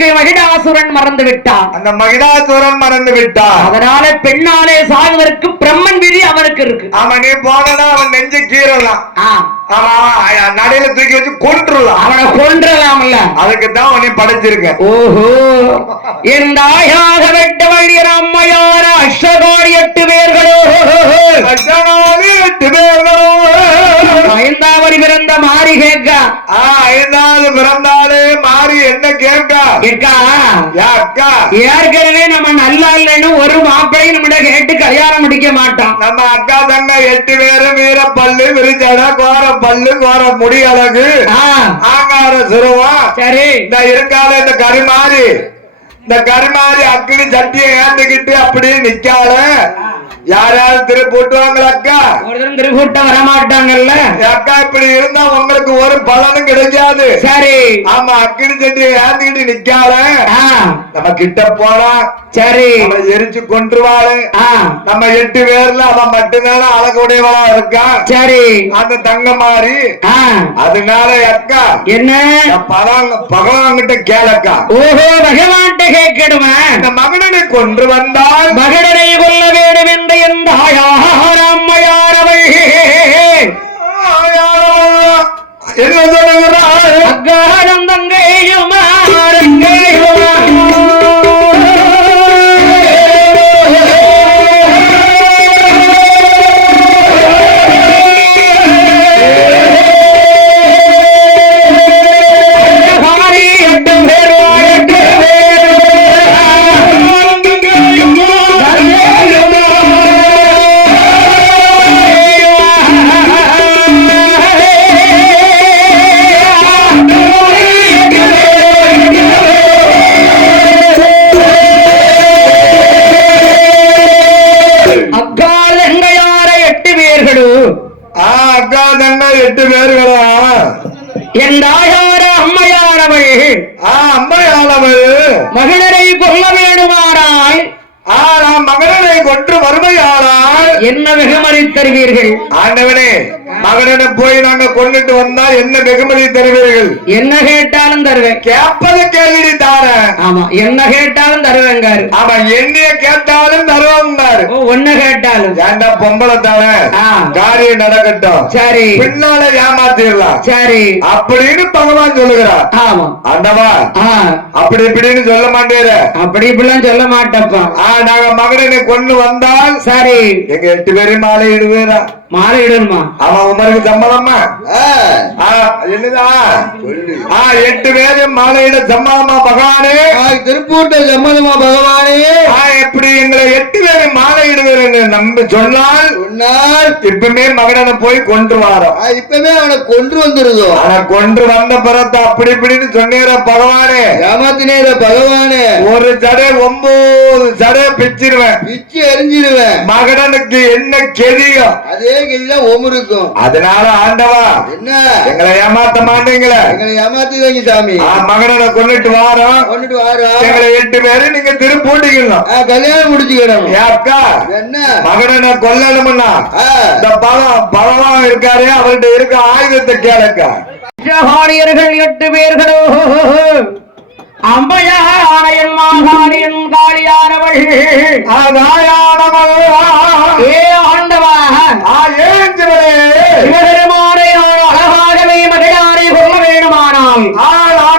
அவனுக்கு மகிடாசுரன் மறந்து விட்டான். அந்த மகிடாசுரன் மறந்து விட்டான். அதனால பெண்ணாலே சாகுவதற்கு பிரம்மன் விதி அவனுக்கு இருக்கு. அவன் நீ போனா அவன் நெஞ்சு கீறலாம், நடையில தூக்கி வச்சு கொன்றுலாம். அவனை கொன்றலாம்ல, அதுக்கு தான் அவனை படைச்சிருக்க. ஓஹோ, எந்தாயாக வெட்ட வழிய அம்மையார அஷ்டகாரி 8 பேர்களோ, 8 பேர்களோ. 5வது பிறந்த மாறி கேட்க, 5வது பிறந்தாலே மாறி என்ன கேட்க? அக்கா ஏற்கனவே நம்ம நல்லா இல்லைன்னு ஒரு மாப்பிளை நம்மள கேட்டு கல்யாணம் முடிக்க மாட்டான். நம்ம அக்கா தங்க 8 பேரும் வீர பல்லு விரிச்சட கோர பல்லு கோர முடி அழகு ஆங்கார சுருவா. சரி, இந்த இருக்கால இந்த கரிமாரி அக்கினி சட்டியை ஏந்துக்கிட்டு அப்படியே நிக்கால. யாராவது திருப்பூட்டுவாங்களா அக்கா? ஒருத்தரும் திருப்பூட்ட வரமாட்டாங்கல்ல அக்கா. இப்படி இருந்தா உங்களுக்கு ஒரு பலனும் கிடைக்காது. சரி, ஆமா, அக்கினி சட்டியை ஏந்துக்கிட்டு நிக்கால. நம்ம கிட்ட போனா சரி எரிச்சு கொன்றுவாளு. நம்ம 8 பேர்ல அவன் மட்டும்தான அழகுடையவளா இருக்கா. சரி, அந்த தங்க மாதிரி. அதனால அக்கா என்ன பகவான் கிட்ட கேளக்கா. ஓஹோ, பகவான் கேட்கணுமா? இந்த மகனை கொன்று வந்தால் மகனை கொல்ல வேண்டும் என்று எந்த அம்மையானவள் என்ன சொல்லுகிறார்? அக்காரம் தங்கையுமா மகனை கொல்ல வேண்டுமானால் மகனை கொன்று வறுமையானால் என்ன வெகுமதி தருவீர்கள்? ஆண்டவனே, மகனை போய் நாங்க கொண்டுட்டு வந்தா என்ன வெகுமதி தருவீர்கள்? என்ன கேட்டாலும் தருவேன். கேட்பது கேள்வி தார. ஆமா, என்ன கேட்டாலும் தருவேங்க. ஆமா, என்னைய கேட்டாலும் தருவாங்க. ஒன்னு கேட்டாலும் ஏண்டா பொம்பளை தானே, காரியம் நடக்கட்டும். சரி, பின்னால ஏமாத்திடலாம். சரி அப்படின்னு பகவான் சொல்லுகிறார். ஆமா ஆண்டவா, அப்படி இப்படின்னு சொல்ல மாட்டேற. அப்படி இப்படிலாம் சொல்ல மாட்டப்பா. நாங்க மகனை கொண்டு வந்தால் சரி, எங்க 8 பேரையும் மாலை இடுவேரா? மாலை இடணுமா? அவன் உமருக்கு சம்மதமா? என்னதா 8 பேரும் மாலையிட சம்மதமா பகவானே? திருப்பூட்ட சம்மதமா பகவானே? எப்படி எங்களை 8 பேரும் மாலை இடுவேன்னு நம்பி சொன்னால் இப்பமே மகனை போய் கொண்டு வாரோம். இப்பமே அவனை கொண்டு வந்துருதோ. அவனை கொண்டு வந்த பிறத்த அப்படி இப்படின்னு சொன்னீர பகவானே, ஏமாத்தினேர பகவானே. ஒரு ஜடை 9 ஜடை பிச்சிருவேன், பிச்சு எரிஞ்சிருவேன். மகனுக்கு என்ன கெதியும் அதே கெதிதான் ஒமுருக்கும். அதனால ஆண்டவா, என்ன எங்களை ஏமாத்த மாட்டீங்களா? எங்களை ஏமாத்திங்க சாமி. மகனை கொண்டுட்டு வாரோம், எங்களை 8 பேரும் நீங்க திருப்பூட்டிக்கணும், கல்யாணம் முடிச்சுக்கணும். அக்கா என்ன மகனை கொல்லணும்னா இந்த பகவான் இருக்காரு, அவர்கிட்ட இருக்க ஆயுதத்தை கேளுக்கா. 8 பேர்களோ அம்பையானையன் மாகாணியன் காளியானவள் ஏ ஆண்டவா, அழகாகவே மகிழாரை கொல்ல வேண்டுமானால்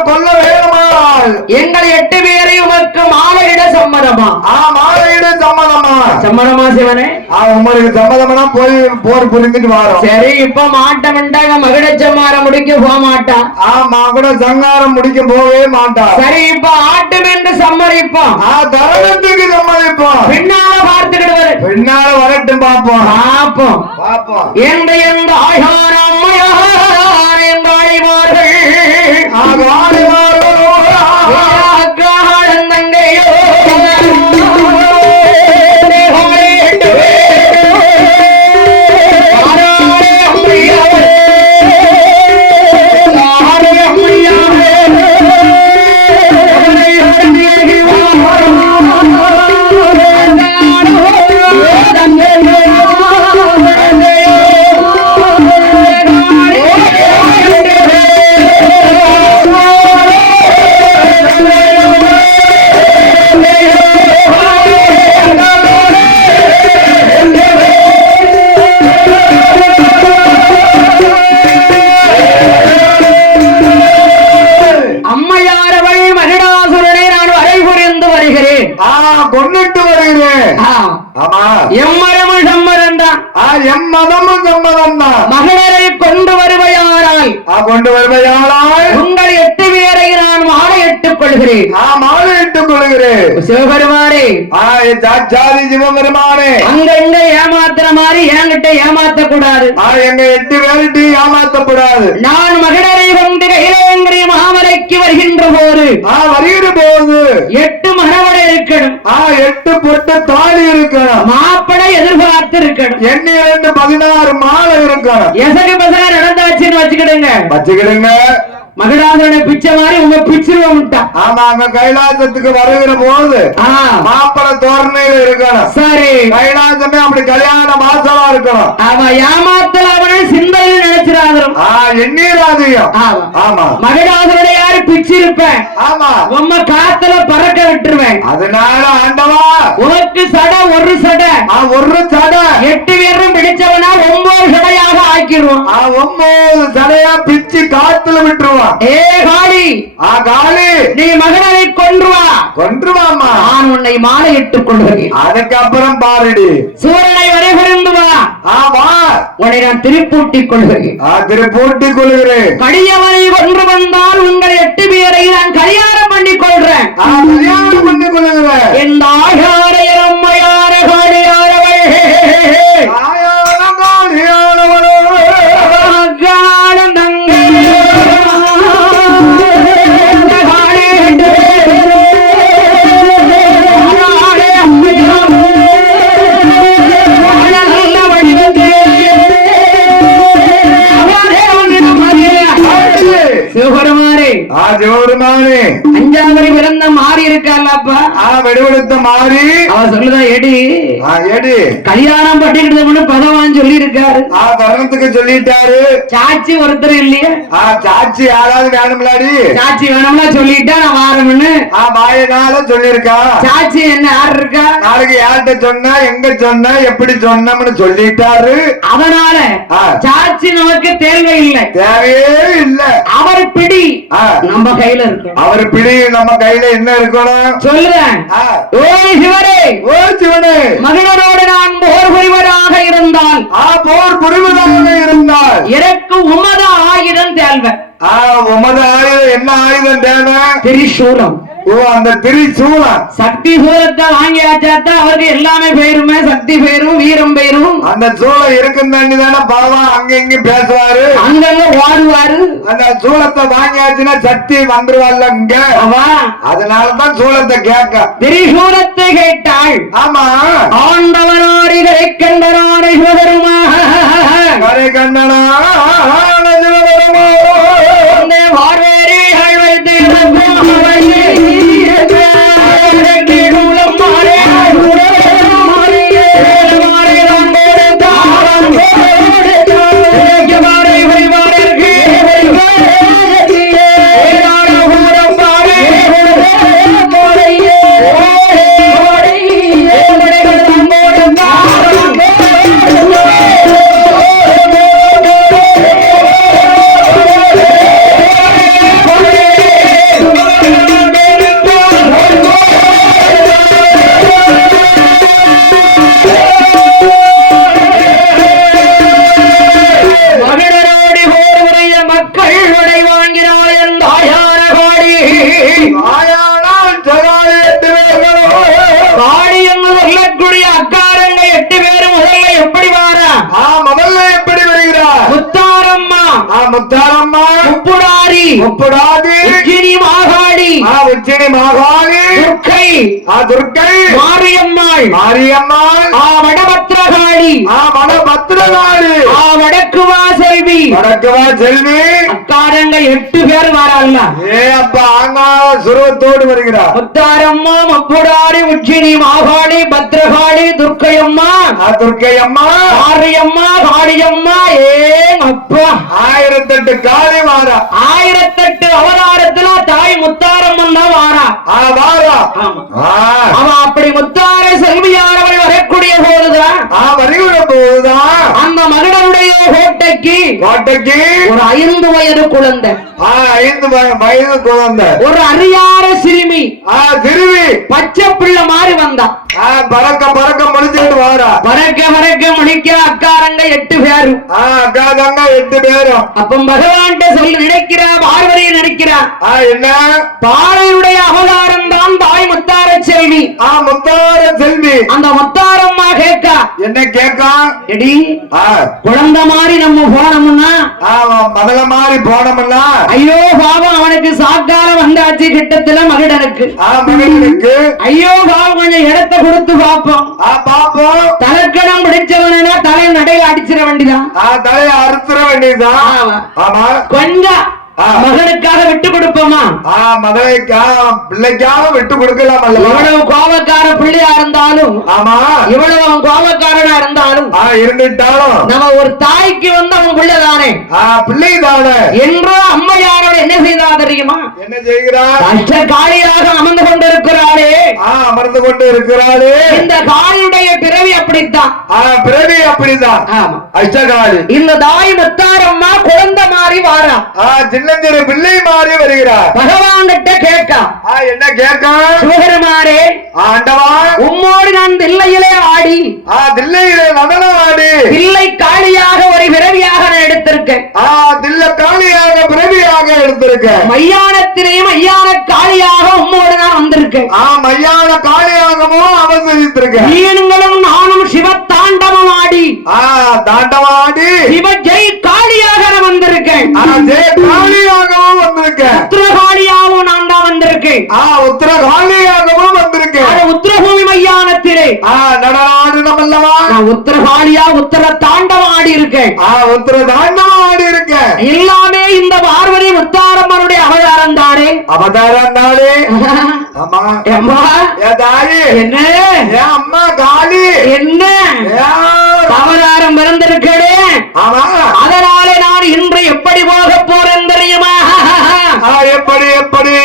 கொல்ல வேண்டுமானால் எங்கள் 8 பேரை உமக்கு மாலையிட சம்மதமா? மாலையிட சம்மதமா? சம்மதமா சிவனே? உங்களுக்கு சம்மதம்னா போய் போர் புரிந்துட்டு வரோம். சரி, இப்ப மாட்ட வேண்டாங்க. மகிழச்சம்மாரம் முடிக்க போக மாட்டா. மகுட சங்காரம் முடிக்க போகவே மாட்டா. சரி, இப்ப ஆட்டம் என்று சம்மதிப்போம். தரணத்துக்கு சம்மதிப்போம். பின்னால பார்த்துக்கிடுவாரு. பின்னால வரட்டும், பாப்போம் பாப்போம் பாப்போம். எந்த எந்த ஆய்வான அம்மையார் என்ற ஆய்வார்கள் தங்கையோ கொண்டுட்டு வருகிறேன். ஆமா எம்மரமும் சம்மதம் தான். எம்மதமும் சம்மதம் தான். மகளிரை கொண்டு வருவையானால் கொண்டு வருவையானால் உங்கள் 8 பேரை நான் மாலையிட்டுக் கொள்கிறேன். மாலையிட்டுக் கொள்கிறேன். சிவபெருமானே சாட்சாதி சிவபெருமானே அங்க இங்க ஏமாத்துற மாதிரி என்கிட்ட ஏமாத்த கூடாது. எங்க 8 பேருக்கு ஏமாத்தக்கூடாது. நான் மகளிரை கொண்டு கைலாயங்கிரி மாமலைக்கு வருகின்ற போது 8 மணவடை இருக்கணும். 8 பொட்டு தாலி இருக்கணும். மாப்பிளை எதிர்பார்த்து இருக்கணும். 16 மாலை இருக்கணும். எசகு பசங்க நடந்தாச்சுன்னு வச்சுக்கிடுங்க. மகடாசனை பிச்சை மாதிரி உங்க பிச்சிருவோம்ட்டா. ஆமா அங்க கைலாசத்துக்கு வருகிற போது மாப்பிளை தோரணையில இருக்கணும். சரி கைலாசமே அப்படி கல்யாண மாசமா இருக்கணும். ஆமா ஏமாத்தல அவனை சிந்தையில் நினைச்சிடாதரும். எண்ணீராதியம். ஆமா மகடாசனுடைய யாரு பிச்சிருப்பேன். ஆமா உம்ம காத்துல பறக்க விட்டுருவேன். அதனால ஆண்டவா உனக்கு சடை ஒரு சடை. ஒரு சடை 8 பேரும் பிடிச்சவனா 9 சடையாக ஆக்கிடுவோம். 9 சடையா பிச்சு காத்துல விட்டுருவான். ஏ காளி காளி நீ மகனை கொன்றுவாமா. நான் உன்னை மாலையிட்டுக் கொள்கிறேன். அதுக்கப்புறம் பாருடி சூரனை வரைபுரிந்து வா. உன்னை நான் திருப்பூட்டிக் கொள்கிறேன். திருப்பூட்டிக் கொள்கிறேன். கடியவனை கொன்று வந்தால் உங்கள் 8 பேரை நான் கல்யாணம் பண்ணிக் கொள்றேன். கல்யாணம் பண்ணிக் கொள்கிறேன். என் ஆகாரைய அம்மையார காளியாரவள் சிவபெருமானே 5ஆவது பிறந்த மாறி இருக்காப்பா. வெடுவெடுத்த மாறி அவ சொல்லுதா எடி கல்யாணம் பண்ணிக்கிட்டு பகவான் சொல்லி இருக்காரு. தருணத்துக்கு சொல்லிட்டாரு. சாட்சி ஒருத்தர் இல்லையா? சாட்சி யாராவது வேணும்லாடி? சாட்சி வேணும்னா சொல்லிட்டா நான் வாரம்னு வாயினால சொல்லிருக்கா. சாட்சி என்ன யார் இருக்கா? நாளைக்கு யார்கிட்ட சொன்னா எங்க சொன்னா எப்படி சொன்னோம்னு சொல்லிட்டாரு. அதனால சாட்சி நமக்கு தேவையில்லை. தேவையே இல்லை. அவர் பிடி நம்ம கையில இருக்கு. அவர் பிடி நம்ம கையில என்ன இருக்கணும் சொல்லுறேன். ஓ சிவனே, ஓ சிவனே, மகிழரோடு நான் போர் புரிவதாக இருந்தால் போர் புரிவதாக இருந்தால் எனக்கு உமத ஆயுதம் தேவை. உமத ஆயுதம் என்ன ஆயுதம் தேவை? திரிசூலம். அந்த திரிசூலம் சக்தி சூலத்தை வாங்கியாச்சாத்தா அவருக்கு எல்லாமே போயிருமே. சக்தி போயிரும், வீரம் போயிரும். அந்த சூளம் இருக்கும் தானே பாவா அங்க இங்க பேசுவாரு, அங்கங்க ஓடுவாரு. அந்த சூளத்தை வாங்கியாச்சுன்னா சக்தி வந்துருவாள்ல இங்க. அதனாலதான் சூளத்தை கேட்க திரிசூலத்தை கேட்டாள். ஆமா ஆண்டவனாரி கண்டனாரி சிவபெருமா கண்டனா வாரேரிகள் வைத்து முத்தாரம்மா, முப்புடாரி, உச்சினி மாகாளி, துர்க்கை, மாரியம்மாள், வடபத்திரகாளி, வடக்குவா செல்வி, அக்காரங்க 8 பேர் வராங்க. சுருவத்தோடு வருகிறார். முத்தாரம்மா, முப்புடாரி, உச்சினி மாகாளி, பத்ரகாளி, துர்க்கையம்மா, மாரியம்மா, காளியம்மா. அப்பா 1008 காளி வாரா. 1008 அவதாரத்துல தாய் முத்தாரம்மன் தான் வாரா. அவன் அப்படி முத்தார செல்வியானவள் வரக்கூடிய போதுதான் அந்த மகனுடைய கோட்டைக்கு ஒரு 5 வயது குழந்தை, 5 வயது குழந்தை, ஒரு அறியாத சிறுமி, சிறுமி பச்சை பிள்ளை மாறி வந்தா. பறக்க பறக்க முடிச்சுட்டு வாரா. பறக்க பறக்க முடிக்க அக்காரங்க 8 பேரு. அக்கா தங்க 8 பேரும். அப்ப பகவான் சொல்லி நினைக்கிறா, பார்வதியை நினைக்கிறா. என்ன? பாளையுடைய அவதாரம் தான் தாய் முத்தார செல்வி. முத்தார செல்வி. அந்த முத்தாரம்மா கேட்கா. என்ன கேட்கா? எடி குழந்தை மாதிரி நம்ம போனோம்னா, மகள மாதிரி போனோம்னா, ஐயோ பாவம் அவனுக்கு சாக்கால வந்தாச்சு கிட்டத்துல மகிடனுக்கு. மகிடனுக்கு ஐயோ பாவம் கொஞ்சம் இடத்தை கொடுத்து பாப்போம். பாப்போம். தலைக்கணம் பிடிச்சவனா தலை நடையில அடிச்சிட வேண்டிதான். தலையை அறுத்துற வேண்டியதுதான். ஆமா, கொஞ்சம் மகனுக்காக விட்டு கொடுப்போமா? பிள்ளைக்காக விட்டு கொடுக்கலாம். இவ்வளவு கோபக்கார பிள்ளையா இருந்தாலும், ஆமா, இவ்வளவு கோபக்காரனா இருந்தாலும் இருந்துட்டாலும் நம்ம ஒரு தாய்க்கு வந்து அவன் பிள்ளைதானே, பிள்ளைதானே என்று அம்மையாரோட என்ன செய்தா தெரியுமா? என்ன செய்கிறார்? அஷ்ட காளியாக அமர்ந்து கொண்டிருக்கிறாளே, அமர்ந்து கொண்டு இருக்கிறாளே. இந்த காளியுடைய பிறவி அப்படித்தான். பிறவி அப்படித்தான். ஆமா, அஷ்டகாளி. இந்த தாய் முத்தாரம்மா குழந்தை மாறி வாரா. சின்னஞ்சிறு பிள்ளை மாறி வருகிறார். பகவான் கிட்ட கேட்கா. என்ன கேட்கா? சிவபெருமானே, ஆண்டவா, உம்மோடு நான் தில்லையிலே ஆடி, தில்லையிலே நடனம் ஆடி, தில்லை காளியாக ஒரு பிறவியாக நான் எடுத்திருக்கேன். தில்லை காளியாக பிறவியாக எடுத்திருக்கேன். மையானத்திலேயும் மையான காளியாக உம்மோடு நான் வந்திருக்கேன். மையான காளியாகவும் அவதரித்திருக்கேன். நீங்களும் நானும் சிவ தாண்டவம் ஆடி, தாண்டவாடி சிவ ஜெய் காளியாக நான் வந்திருக்கேன். காளியாகவும் வந்திருக்கேன். உத்திரகாளியாகவும் நான் தான் வந்திருக்கேன். உத்திரகாளியாகவும் வந்திருக்கேன். உத்திரபூமி மையானத்திலே நடனம் அல்லவா? நான் உத்திரகாளியா உத்தர தாண்டவம் ஆடி இருக்கேன். உத்திர தாண்டவம் ஆடி இருக்கேன். எல்லாமே இந்த பார்வதி முத்தாரம்மனுடைய அவதாரம் தானே. அவதாரம் தானே. அம்மா, அம்மா, தாயி, என்ன அம்மா காளி, என்ன அவதாரம் பிறந்திருக்கே. ஆமா, அதனாலே நான் இன்று எப்படி போக போறேன் தெரியுமா? எப்படி எப்படி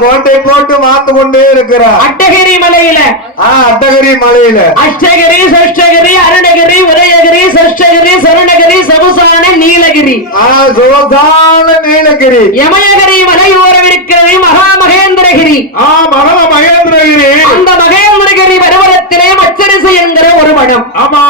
கோட்டை போட்டு மாத்து கொண்டே இருக்கிறார். அட்டகிரி மலையில, அட்டகிரி மலையில அஷ்டகிரி, சஷ்டகிரி, அருணகிரி, உதயகிரி, சஷ்டகிரி, சரணகிரி, சபுசான நீலகிரி, சுவசான நீலகிரி, யமயகிரி மலையோரம் இருக்கிறது மகா மகேந்திரகிரி. மகா மகேந்திரகிரி. அந்த மகேந்திரகிரி பருவத்திலே மச்சரிசி என்கிற ஒரு மடம். ஆமா,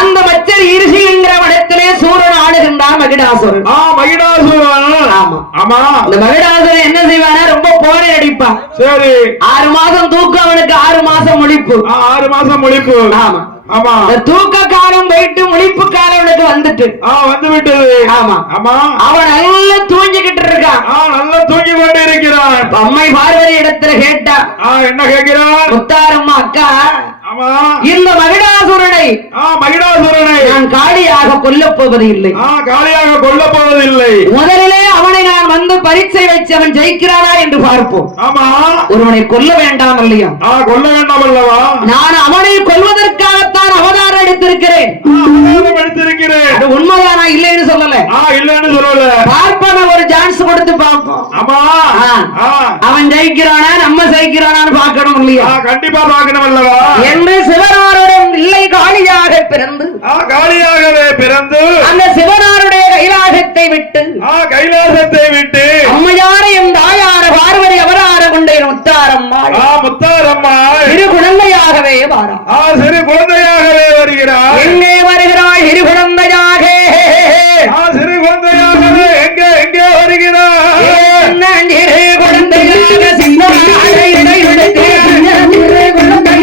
அந்த மச்சரி ஈரிசி என்கிற மடத்திலே சூரன் ஆடுகின்றான் மகிடாசுரன். மகிடாசுரன். ஆமா, ஆமா. அந்த மகிடாசுரன் என்ன செய்வானா? ரொம்ப போரை அடிப்பான். சரி, 6 மாசம் தூக்கம் அவனுக்கு, 6 மாசம் முழிப்பு. 6 மாசம் முழிப்பு. ஆமா, ஆமா. தூக்க காலம் போயிட்டு முழிப்பு காலம் அவனுக்கு வந்துட்டு வந்து விட்டது. ஆமா, ஆமா. அவன் நல்லா தூங்கிக்கிட்டு இருக்கான். நல்லா தூங்கி கொண்டு இருக்கிறான். அம்மை பார்வதி இடத்துல கேட்டா. என்ன கேட்கிறான்? முத்தாரம்மா, அக்கா, இந்த மகிடாசுரனை நான் காளியாக கொல்லப் போவது இல்லை. காளியாக கொல்லப் போவதில்லை. முதலிலே அவனை நான் வந்து பரீட்சை வச்சு அவன் ஜெயிக்கிறானா என்று பார்ப்போம். ஆமா, ஒருவனை கொல்ல வேண்டாம் இல்லையா? கொல்ல வேண்டாம் அல்லவா? நான் அவனை கொல்வதற்காகத்தான் அவதாரம் எடுத்திருக்கிறேன். அது உண்மைதானா? இல்லைன்னு சொல்லல. இல்லைன்னு சொல்லல. பார்ப்பன ஒரு சான்ஸ் கொடுத்து பார்ப்போம். ஆமா, அவன் ஜெயிக்கிறானா நம்ம ஜெயிக்கிறானான்னு பார்க்கணும் இல்லையா? கண்டிப்பா பார்க்கணும் அல்லவா? என்று சிவனாருடன் இல்லை காளியாக பிறந்து, காளியாகவே பிறந்து அந்த சிவனாருடைய கைலாசத்தை விட்டு அம்மையாரையும் தாயார பார்வதி அவரார கொண்டே முத்தாரம்மா சிறு குழந்தையாகவே வாரா. சிறு குழந்தையாகவே வருகிறார். எங்கே வருகிறாய்? சிறு குழந்தையாக. சிறு குழந்தையாகவே எங்கே எங்கே வருகிறார்? சிறு குழந்தையாக சிவனாரை இடையிடுத்து சிறு குழந்தையாக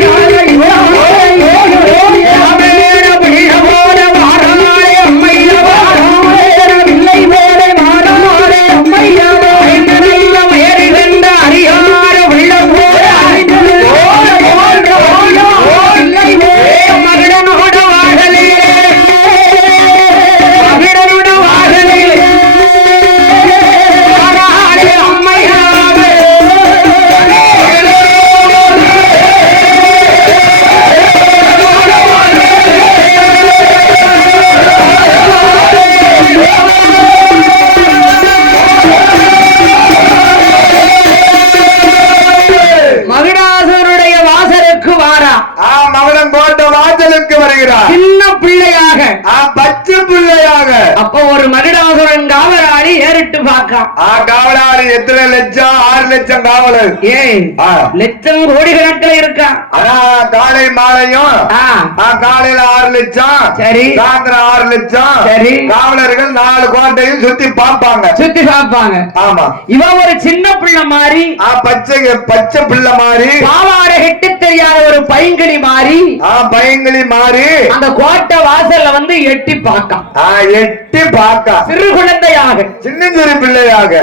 அம்மை வருகிறார் சின்ன பிள்ளையாக பச்சை பிள்ளையாக. அப்ப ஒரு மகிடாசுரன் காவலாளி ஏறிட்டு பார்க்கான். காவலாளி எத்தனை லட்சம்? 6 லட்சம் காவலர். ஏன் லட்சம் கோடி கணக்கில் இருக்கா? ஆனா காலை மாலையும் காலையில 6 லட்சம், சரி, சாயந்தரம் 6 லட்சம், சரி. காவலர்கள் 4 கோட்டையும் சுத்தி பார்ப்பாங்க. ஆமா. இவன் ஒரு சின்ன பிள்ளை மாதிரி, பச்சை பிள்ளை மாதிரி, பாவாடை கெட்டு தெரியாத ஒரு பைங்கிளி மாதிரி, பைங்கிளி மாதிரி அந்த கோட்டை வாசல்ல வந்து எட்டி பார்க்கான். எட்டி பார்க்க சிறு குழந்தையாக, சின்ன பிள்ளையாக.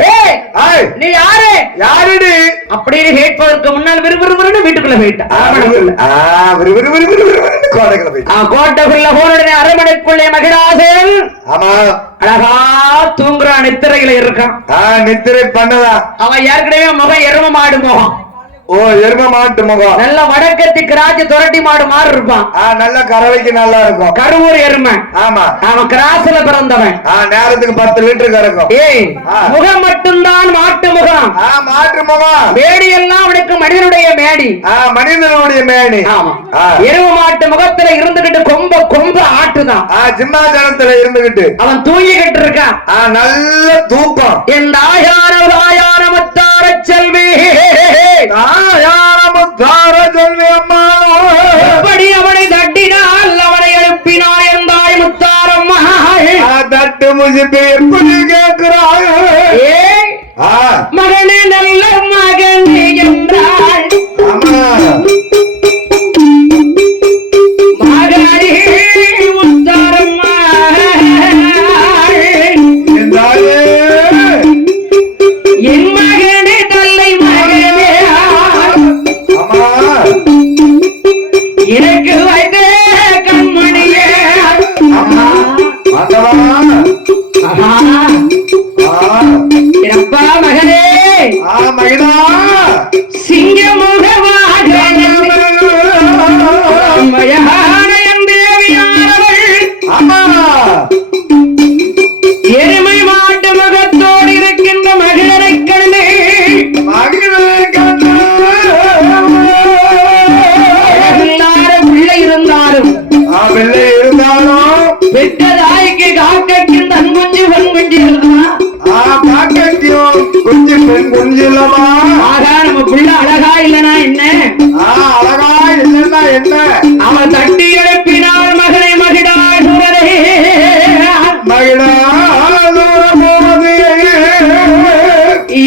நீ யாரு? யாருடி அப்படின்னு கேட்பதற்கு முன்னால் விறுவிறுன்னு வீட்டுக்குள்ள போயிட்டான். கோட்டைக்குள்ள போன அரமனைக்குள்ளே மகிடாசன் அழகா தூங்குறான். நித்திரையில இருக்கான். நித்திரை பண்ணதா? அவன் ஏற்கனவே முகம் எரும மாடு முகம். எரும மாட்டு முகம். நல்ல வடக்கத்தி கிராஜ் துரட்டி மாடு மாதிரி இருப்பான். நல்ல கறவைக்கு நல்லா இருக்கும். கருவூர் எருமை. ஆமா. அவன் கிராஸ்ல பிறந்தவன். நேரத்துக்கு 10 லிட்டர் கறக்கும். முகம் மட்டும்தான் மாட்டு முகம். மாட்டு முகம். மேடி எல்லாம் அவனுக்கு மனிதனுடைய மேடி. மனிதனுடைய மேடி. ஆமா. எரும மாட்டு முகத்துல இருந்துகிட்டு கொம்ப ஆட்டுதான். சிம்மாசனத்துல இருந்துகிட்டு அவன் தூங்கிக்கிட்டு இருக்கான். நல்ல தூக்கம். என் தாயான முத்தார செல்வி, அம்மா எப்படி அவனை தட்டினால் அவனை எழுப்பினார் என்றாய் முத்தாரம்மா. தட்டு முசிப்பி எப்படி கேட்கிறாய்? மகனே நல்ல மகனே என்றாள். மகனே முத்தாரம்மா என் மகனே தல்லை மகனே எனக்கு வைத்த கண்மணியே. அப்பா மகனே சிங்கமுகமாக எருமை மாட்டு முகத்தோடு இருக்கின்ற மகிழரை கண்டு பிள்ளை இருந்தாலும் பெற்ற தாய்க்கு காக்கைக்கு தன் குஞ்சு பெண் குஞ்சு நம்ம பிள்ளை அழகா இல்லனா என்ன? அழகா இல்லன்னா என்ன? அவன் தட்டி எழுப்பினார் மகனை மகிடாள்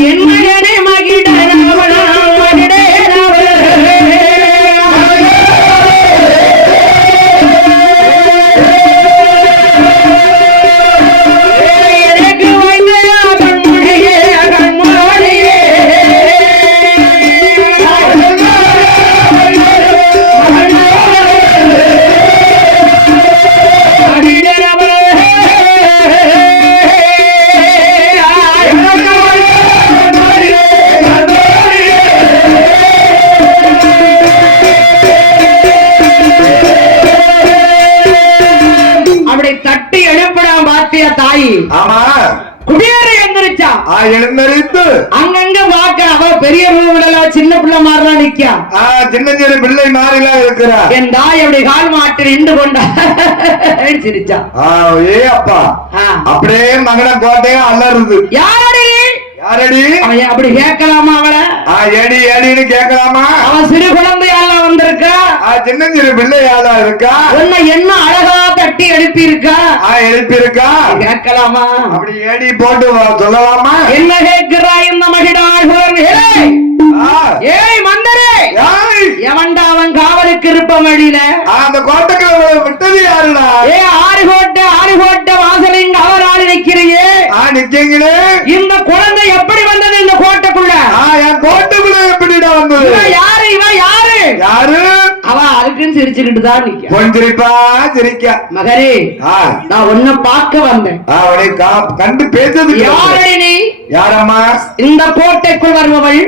என் மகனே மகிட தாயி. ஆமா. குடியேற எந்திரிச்சா. எழுந்தரித்து அங்கங்க பாக்க அவ பெரிய ரூம்ல சின்ன பிள்ளை மாதிரிலாம் நிக்கா. சின்ன சின்ன பிள்ளை மாதிரிலாம் இருக்கிறா. என் தாய் அப்படி கால் மாட்டு நின்று கொண்டா சிரிச்சா. ஏ அப்பா அப்படியே மகன கோட்டையும் அலறுது. யாரடி? யாரடி? அப்படி கேட்கலாமா அவளை? ஏடி ஏடின்னு கேட்கலாமா? அவன் சிறு குழந்தையால வந்திருக்கா. சின்ன சின்ன பிள்ளையால இருக்கா. உன்னை என்ன அழகா தட்டி எழுப்பி இருக்கா. எழுப்பி இருக்கா. கேட்கலாமா? அப்படி ஏடி போட்டு சொல்லலாமா? என்ன கேட்கிறாய் இந்த மகிடாள்? ஏய் மந்தரே, எவன்டா அவன் காவலுக்கு இருப்ப வழியில? அந்த கோட்டைக்கு விட்டது யாருடா? ஆறு கோட்டை வாசல் இங்க அவரால் நிற்கிறியே. நிக்கீங்களே. இந்த குழந்தை எப்படி வந்தது இந்த கோட்டைக்குள்ள? என் கோட்டைக்குள்ள எப்படிடா வந்தது? யாரு இவன்? யாரு? அவ அதுக்குன்னு சிரிச்சுக்கிட்டு தான் நிக்க. கொஞ்சிரிப்பா சிரிக்க. மகரே, நான் உன்னை பார்க்க வந்தேன். கண்டு பேசுறது. யாரடி நீ? யாரம்மா? இந்த கோட்டைக்குள் வருபவள்.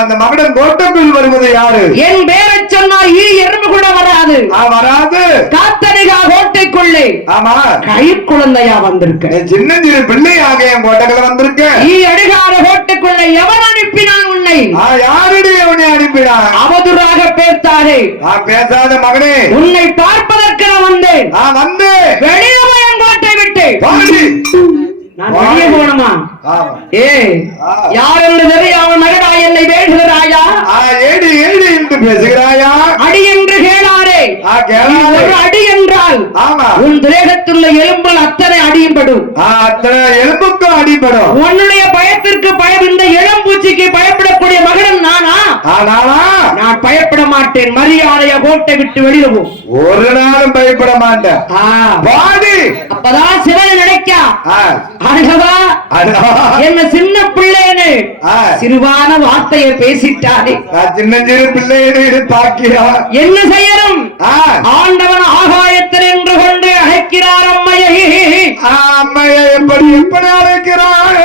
அந்த மகடன் கோட்டைக்குள் வருவது யாரு? என் பேரை சொன்னால் எறும்பு கூட வராது. வராது. காத்தனிகா கோட்டைக்குள்ளே. ஆமா. கை குழந்தையா வந்திருக்க. சின்ன சின்ன பிள்ளையாக என் கோட்டைக்குள்ள வந்திருக்க. எடுகார கோட்டைக்குள்ள எவன் அனுப்பினான் உன்னை? யாருடைய அவனை அனுப்பினான்? அவதூறாக பேர் பேசாதே பேசாத மகனே, உன்னை பார்ப்பதற்கு நான் வந்தேன். வந்து வெளியமயங்கோட்டை விட்டு நான் வெளியே போகணுமா? ஏ யார் என்று தெரியாமல் மகனா என்னை வேண்டுகிறாயா? ஏடி ஏடி என்று பேசுகிறாயா? அடி என்று கேளாரே. ஒரு அடி என்றால் உன் தேகத்துள்ள எலும்புகள் அத்தனை அடியும்படும். அத்தனை எலும்புக்கும் அடிபடும். உன்னுடைய பயத்திற்கு பயம், இந்த இளம்பூச்சிக்கு பயப்படக்கூடிய மகன் நானா? நான் பயப்பட மாட்டேன். மரியாதைய கோட்டை விட்டு வெளியில போ. ஒரு நாளும் பயப்பட மாட்டேன். அப்பதான் சிவனை நினைக்கா அழகவா என்ன சின்ன பிள்ளைன்னு சிறுவான வார்த்தையை பேசிட்டானே. சின்ன சிறு பிள்ளைன்னு பாக்கியா என்ன செய்யணும்? ஆண்டவன் ஆகாயத்தில் நின்று கொண்டு அழைக்கிறார் அம்மையை. அம்மையை எப்படி எப்படி அழைக்கிறார்?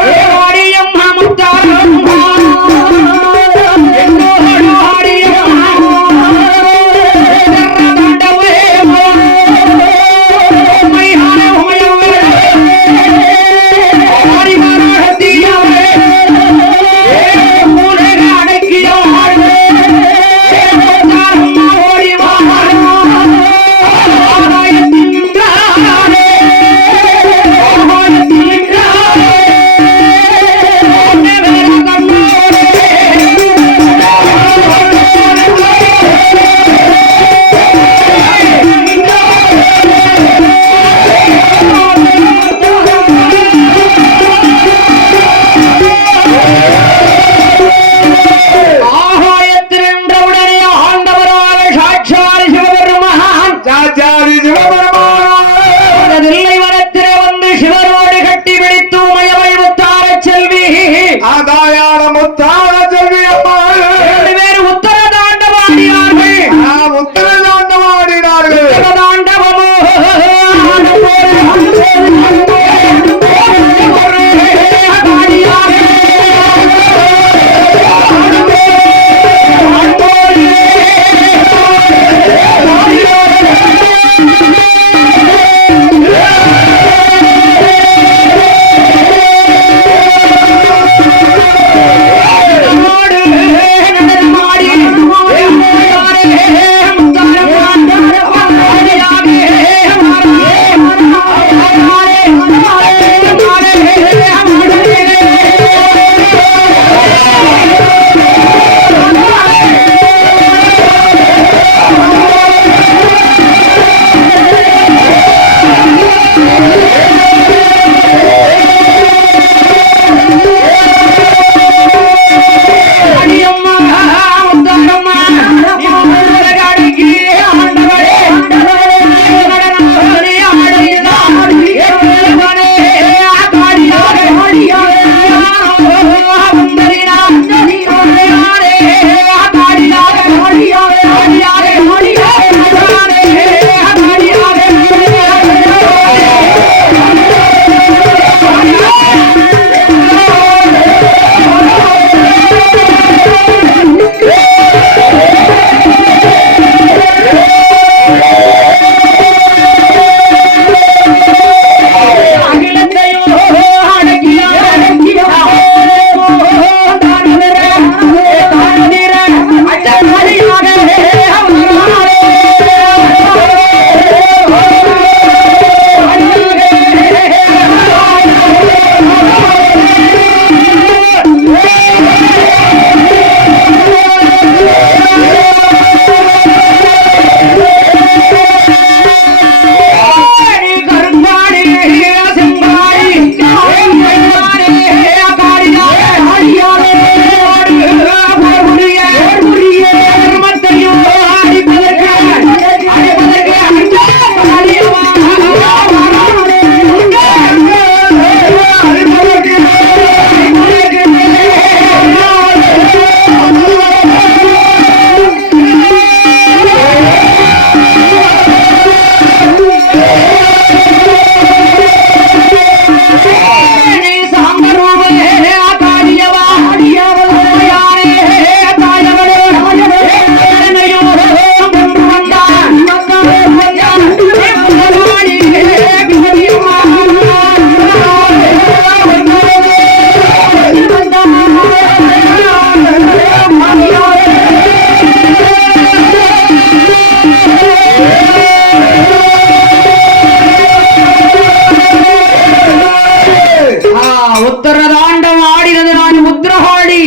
தாண்டம் ஆடினது நான் உத்திரகாளி.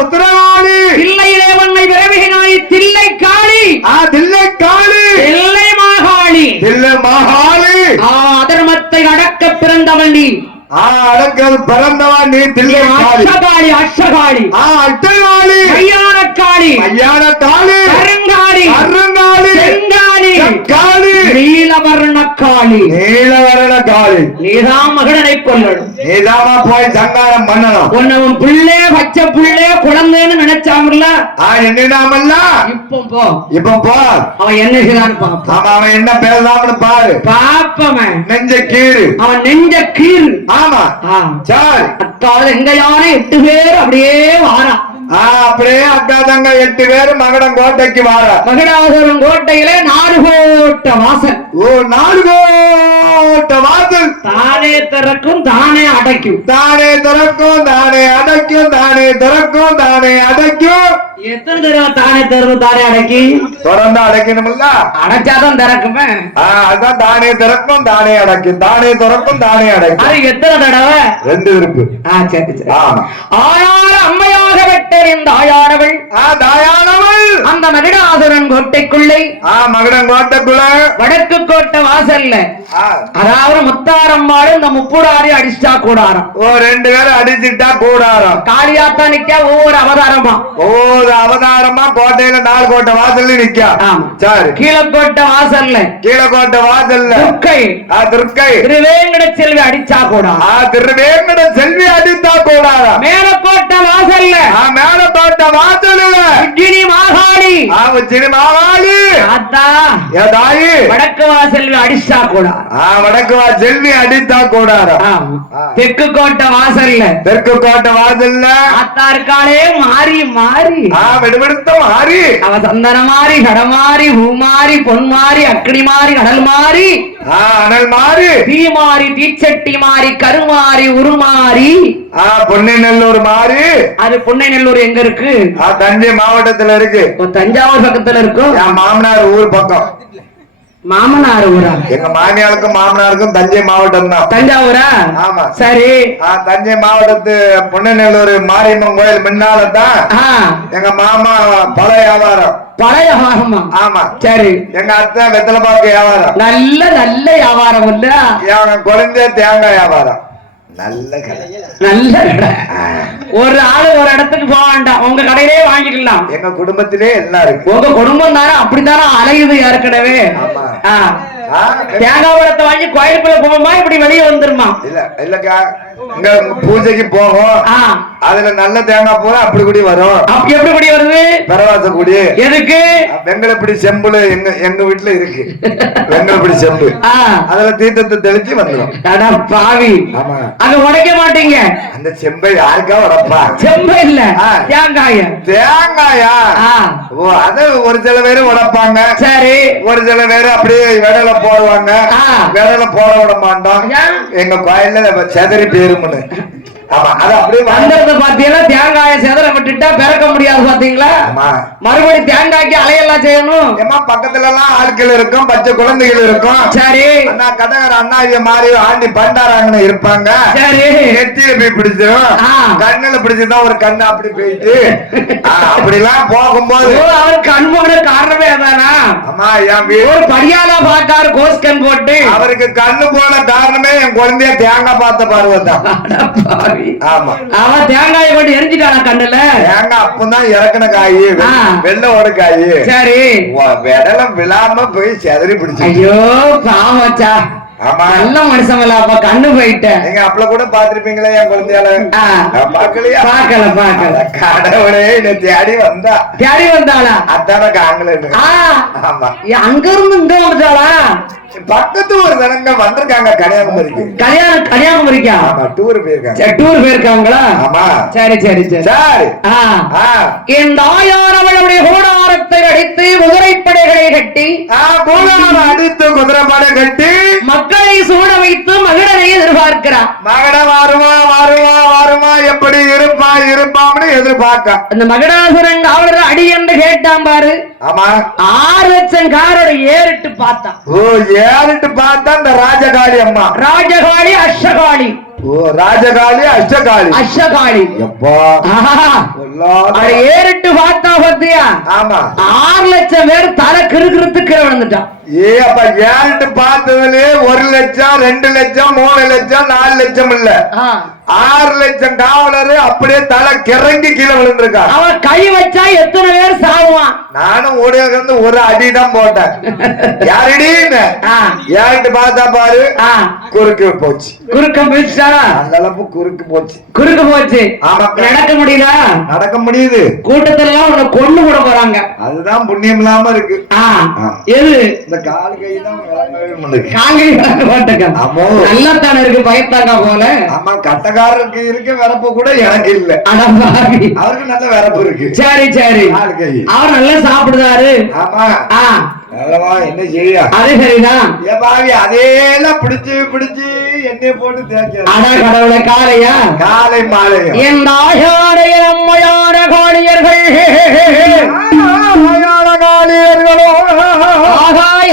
உத்திரகாளி. தில்லையிலே வண்ணை விரவினாய் தில்லை காளி. தில்லை காளி. தில்லை மாகாளி. தில்லை மாகாளி. அதர்மத்தை அடக்க பிறந்தவள் நீ. அடக்கிறது பிறந்தவன் நீ. தில்லை அஷ்டகாளி. அஷ்டகாளி. அட்டகாளி. மையான காளி. மையான காளி. கருங்காளி. கருங்காளி. செங்காளி. காளி. நீலவர்ண காளி. நீலவர்ண காளி. நீதான் மகனை கொள்ளணும். நீதாமா போய் சங்காரம் பண்ணணும். உன்னவன் புள்ளே பச்சை புள்ளே குழந்தைன்னு நினைச்சாமல்ல. என்னமல்ல. இப்ப போ. அவன் என்ன செய்தான் பாப்பா. அவன் என்ன பேசாமனு பாரு. பாப்பவன் நெஞ்ச கீறு. அவன் நெஞ்ச கீறு. ஆமா. சரி. அக்கால எங்க யானை 8 பேர் அப்படியே வாரா. அப்படியே அக்கா தங்க 8 பேர் மகடம் கோட்டைக்கு வார. மகடாசுரன் கோட்டையில 4 கோட்ட வாசல். 4 கோட்ட வாசல். தானே திறக்கும் தானே அடைக்கும். தானே திறக்கும் தானே அடைக்கும். தானே திறக்கும் தானே அடைக்கும். எத்தனை தடவை தானே திறக்கும் தானே அடைக்கி? தொடர்ந்து அடைக்கணும்ல. அடைச்சாதான் திறக்குமே. அதான் தானே திறக்கும் தானே அடைக்கும். தானே திறக்கும் தானே அடைக்கும். அது எத்தனை தடவை? 2 இருக்கு. சரி சரி. ஆயார அம்மையாக வெட்டறிந்த ஆயாரவள். தாயானவள் அந்த மகிடாசுரன் கோட்டைக்குள்ளே. மகடம் கோட்டைக்குள்ள வடக்கு கோட்டை வாசல்ல. அதாவது முத்தாரம்மாடு இந்த முப்புடாரி அடிச்சா கூடாரம். 2 பேரும் அடிச்சுட்டா கூடாரம். காளியாத்தா நிக்க ஒவ்வொரு அவதாரமா. ஒவ்வொரு அவதாரமா கோட்டையில 4 கோட்டை வாசல்ல நிக்க. சரி. கீழக்கோட்டை வாசல்ல. கீழக்கோட்டை வாசல்ல துர்க்கை. துர்க்கை. திருவேங்கட செல்வி அடிச்சா கூடா. திருவேங்கட செல்வி அடித்தா கூடாரா. மேலக்கோட்டை வாசல்ல. மேலக்கோட்டை வாசல்ல உஜ்ஜினி மாகாளி. உஜ்ஜினி மாகாளி. அத்தா தாயி. வடக்கு வாசல்ல அடிச்சா கூடா. வடக்கு செல்வி அடித்தா கூடாரா. தெற்கு கோட்டை வாசல்ல. தெற்கு கோட்டை வாசல்ல அத்தா இருக்காளே மாறி மாறி. விடுவிடுத்த மாறி. அவ சந்தன மாறி கட மாறி பூ மாறி பொன் மாறி அக்கடி மாறி கடல் மாறி அனல் மாறி தீ மாறி தீச்சட்டி மாறி கருமாறி உருமாறி. பொன்னைநல்லூர் மாறி. அது பொன்னைநல்லூர் எங்க இருக்கு? தஞ்சை மாவட்டத்துல இருக்கு. தஞ்சாவூர் பக்கத்துல இருக்கும். என் மாமனார் ஊர் பக்கம். மாமனார் ஊரா? எங்க மாமியாருக்கும் மாமனாருக்கும் தஞ்சை மாவட்டம் தான். தஞ்சாவூரா? ஆமா. சரி. தஞ்சை மாவட்டத்து பொன்னநல்லூர் மாரியம்மன் கோயில் முன்னாலதான் எங்க மாமா பல வியாபாரம். பழைய வியாபாரமா? ஆமா. சரி. எங்க அத்தை வெத்தலை பாக்கு வியாபாரம். நல்ல நல்ல வியாபாரம் இல்ல? என் குழந்தை தேங்காய் வியாபாரம். நல்ல கடை. நல்ல கடை. ஒரு ஆளு ஒரு இடத்துக்கு போக வேண்டாம், உங்க கடையிலே வாங்கிக்கலாம். எங்க குடும்பத்திலே எல்லாம் இருக்கு. உங்க குடும்பம் தானே அப்படித்தானே அலையுது ஏற்கனவே. தேங்காய் பழத்தை வாங்கி கோயிலுக்குள்ள போகுமா இப்படி வெளியே வந்துருமா? இல்ல இல்லக்கா, இங்க பூஜைக்கு போகும். அதுல நல்ல தேங்காய் போற அப்படி கூடி வரும். அப்படி எப்படி கூடி வருது? பரவாச கூடி. எதுக்கு? வெங்கலப்படி செம்புல எங்க வீட்டுல இருக்கு. வெங்கலப்படி செம்பு. அதுல தீர்த்தத்தை தெளிச்சு வந்துடும். பாவி. ஆமா. அங்க உடைக்க மாட்டீங்க. அந்த செம்பை யாருக்கா உடப்பா? செம்பை இல்ல, தேங்காய. தேங்காயா? ஓ, அது ஒரு சில பேரு உடைப்பாங்க. சரி. ஒரு சில பேரு அப்படியே விடல போடுவாங்க. விடல போட விட மாட்டோம். எங்க கோயில்ல செதறி பேருமுன்னு. ஆமா, அது அப்படியே வந்தத பாத்தீங்களா? தேங்காய செதற விட்டுட்டா பிறக்க முடியாது பாத்தீங்களா? மறுபடி தேங்காய்க்கு அலையெல்லாம் செய்யணும். ஏமா பக்கத்துல எல்லாம் ஆட்கள் இருக்கும், பச்சை குழந்தைகள் இருக்கும். சரி. அண்ணா கடகர அண்ணா இவ மாதிரி ஆண்டி பண்டாராங்கன்னு இருப்பாங்க. சரி. நெத்தியில போய் பிடிச்சிடும், கண்ணுல பிடிச்சிருந்தா ஒரு கண்ணு அப்படி போயிட்டு அப்படி எல்லாம் போகும்போது அவர் கண் போன காரணமே அதானா? ஆமா, என் ஒரு படியாலா பார்த்தாரு கோஸ் கண் போட்டு. அவருக்கு கண்ணு போன காரணமே என் குழந்தைய தேங்காய் பார்த்த பார்வதான். ஆமா, அவன் தேங்காயை கொண்டு எரிஞ்சிட்டான கண்ணுல. தேங்காய் அப்பதான் இறக்குன காய், வெள்ளை ஓடு காய். சரி. விடலம் விழாம போய் செதறி பிடிச்சு. ஐயோ பாவச்சா. ஆமா, நல்ல மனுஷங்களா. அப்ப கண்ணு போயிட்டேன். நீங்க அப்பல கூட பாத்திருப்பீங்களா என் குழந்தையால? பாக்கலையா? பாக்கல பாக்கல. கடவுளே, என்ன தேடி வந்தா. தேடி வந்தாளா? அதான காங்கல. ஆமா, அங்க இருந்து இங்க வந்துட்டாளா? பக்கத்து ஒரு தனங்க வந்திருக்காங்க கன்னியாகுமரிக்கு. கன்னியாகுமரிக்கா? ஆமா, டூர் போயிருக்காங்க. டூர் போயிருக்காங்களா? ஆமா. சரி சரி சரி சரி. இந்த ஆயாரவளுடைய கூடாரத்தை அடித்து குதிரைப்படைகளை கட்டி, கூடாரம் அடித்து குதிரைப்படை கட்டி மக்களை சூட வைத்து மகடனை எதிர்பார்க்கிறார். மகட வருமா வருமா வருமா, எப்படி இருப்பா இருப்பாம்னு எதிர்பார்க்க. அந்த மகடாசுரன் அவரது அடி என்று கேட்டான் பாரு. ஆமா, 6 லட்சம் காரோட ஏறிட்டு பார்த்தான். ஓ, ஏறிட்டு பார்த்தா இந்த ராஜகாளி அம்மா. ராஜகாளி அஷ்டகாளி ஓ ராஜகாளி அஷ்டகாளி அஷ்டகாளி எப்பா ஏறிட்டு பார்த்தா பத்தியா ஆமா 6 லட்சம் பேர் தலை கிறுகிறுத்துக்கிற விழுந்துட்டான் ஏ அப்ப ஏறிட்டு பார்த்ததுலயே 1 லட்சம் 2 லட்சம் 3 லட்சம் 4 லட்சம் இல்ல 6 லட்சம் காவலரு அப்படியே தலை கிறங்கி கீழே விழுந்திருக்கா அவன் கை வச்சா எத்தனை பேர் சாவுவான் நானும் ஓடியா இருந்து ஒரு அடிதான் போட்டேன் யாரடின்னு ஏறிட்டு பார்த்தா பாரு குறுக்கு போச்சு குறுக்க போயிடுச்சாரா அந்த அளவுக்கு குறுக்கு போச்சு ஆமா நடக்க முடியல நடக்க முடியுது கூட்டத்துல எல்லாம் உன்னை கொண்டு கூட போறாங்க அதுதான் புண்ணியம் இல்லாம இருக்கு எது இந்த கால் கை தான் நல்லா தானே இருக்கு பயத்தாங்க போல ஆமா கட்டக்காரருக்கு இருக்க வரப்பு கூட எனக்கு இல்ல அவருக்கு நல்ல வரப்பு இருக்கு சரி சரி அவர் நல்லா சாப்பிடுறாரு ஆமா என்ன செய்ய அதே சரிதான் அதேலாம் பிடிச்சு பிடிச்சு எண்ணெய் போட்டு தேய்க்க கடவுளை காலையா காலை மாலையா என் ஆயாரைய அம்மையான காளியர்கள்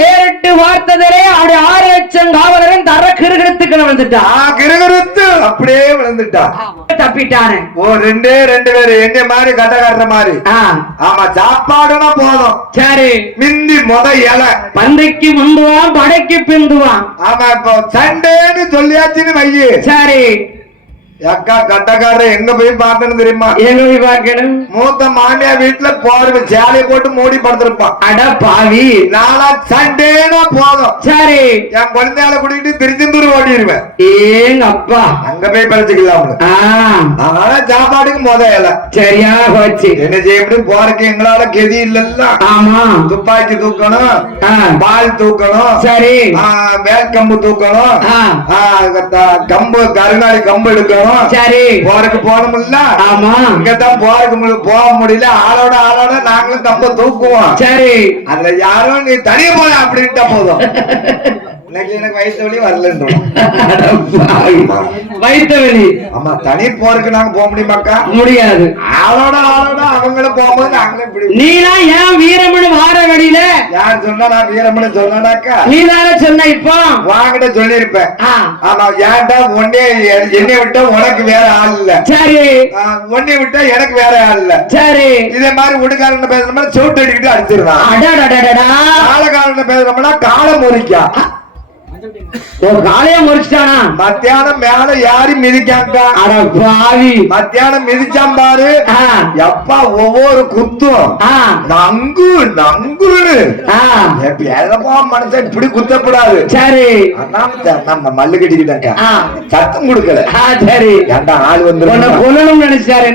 ஏறிட்டு பார்த்ததிலே 6 லட்சம் காவலரும் தர கிறுகிறுத்துக்கு விழுந்துட்டா கிறுகிறுத்து அப்படியே விழுந்துட்டா தப்பிட்டானே ஓ 2 பேரு எங்க மாதிரி கட்டக்காட்டுற மாதிரி ஆமா சாப்பாடுனா போதும் சரி மிந்தி இலை பந்தைக்கு முந்துவான் படைக்கு பிந்துவான் ஆமா இப்போ சண்டேன்னு சொல்லியாச்சுன்னு வையு சரி அக்கா கட்டக்காரர் எங்க போய் பாக்கணும் தெரியுமா எங்க போய் பாக்கணும் மூத்த மாமியா வீட்டுல போற சேலையை போட்டு மூடி படுத்திருப்பான் அட பாவி நாளா சண்டேனா போதும் சரி என் குழந்தையால கூட்டிட்டு திருச்செந்தூர் ஓடிடுவேன் ஏங்க அப்பா அங்க போய் பறிச்சுக்கலாம் ஆனா சாப்பாடுக்கு இலை சரியா போச்சு என்ன செய்ய முடியும் போறதுக்கு எங்களால கெதி இல்லல்ல ஆமா துப்பாக்கி தூக்கணும் பால் தூக்கணும் சரி வேல்கம்பு தூக்கணும் கம்பு கருங்காலி கம்பு எடுக்கணும் சரி போறதுக்கு போனோம்ல ஆமா இங்கதான் போக முடியல ஆளோட நாங்களும் கம்ப தூக்குவோம் சரி அதுல யாரும் நீ தனியா போல அப்படின்ட்டா போதும் எனக்கு வயிற்று வலி வரலன்னு வயிற்று வலி ஆமா தனி போறதுக்கு நாங்க போக முடியுமாக்கா முடியாது ஆளோட அவங்களும் போகும்போது நாங்களே நீதான் ஏன் வீரமணி வார வழியில யார் சொன்னா நான் வீரமணி சொன்னாக்கா நீ தானே சொன்ன இப்போ வாங்கிட்ட சொல்லிருப்பேன் ஆமா ஏன்டா என்னை விட்டா உனக்கு வேற ஆள் இல்ல சரி உன்னை விட்டா எனக்கு வேற ஆள் இல்ல சரி இதே மாதிரி உடுக்காரன் பேசுற மாதிரி சோட்டு அடிக்கிட்டு அடிச்சிருவான் காலக்காரன் பேசுறோம்னா காலை முறிக்கா காலையா முறிச்சிட்டானா மத்தியானம் மேல யாரு மிதிக்காங்கா மத்தியானம் மிதிச்சான் பாரு எப்பா ஒவ்வொரு குத்தும் நங்கு நங்குன்னு மனுஷன் இப்படி குத்தப்படாது சரி நம்ம மல்லு கட்டிக்கிட்டாக்கா சத்தம் கொடுக்கல சரி ஏன்டா ஆள் வந்து கொல்லணும்னு நினைச்சாரு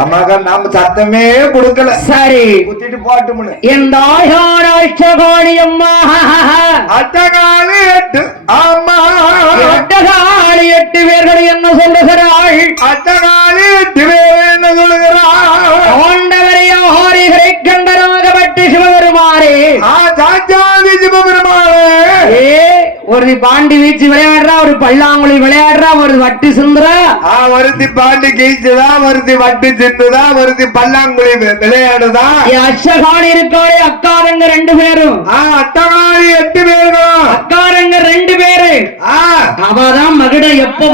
ஆமாக்கா நாம சத்தமே கொடுக்கல சரி குத்திட்டு போட்டு எந்த அம்மா அட்டகாலி 8 பேர்கள் என்ன சொல்லுகிறாள் அட்டகாலி 8 பேர் என்ன சொல்லுகிறாள் ஆண்டவரையோ ஹரிகரை கண்டராகப்பட்டு சிவபெருமாறே சிவபெருமாறே ஒரு பாண்டி வீச்சு விளையாடுறா ஒரு பல்லாங்குழி விளையாடுறா ஒரு வட்டி சுந்தரா ஒருத்தி பாண்டி கீச்சுதா ஒருத்தி வட்டி சிந்துதா ஒருத்தி பல்லாங்குழி விளையாடுதா அஷ்டகாணி இருக்காளே அக்காரங்க 2 பேரும் அட்டகாணி 8 பேர்களும் அக்காரங்க 2 பேரு அவதான் மகிட எப்ப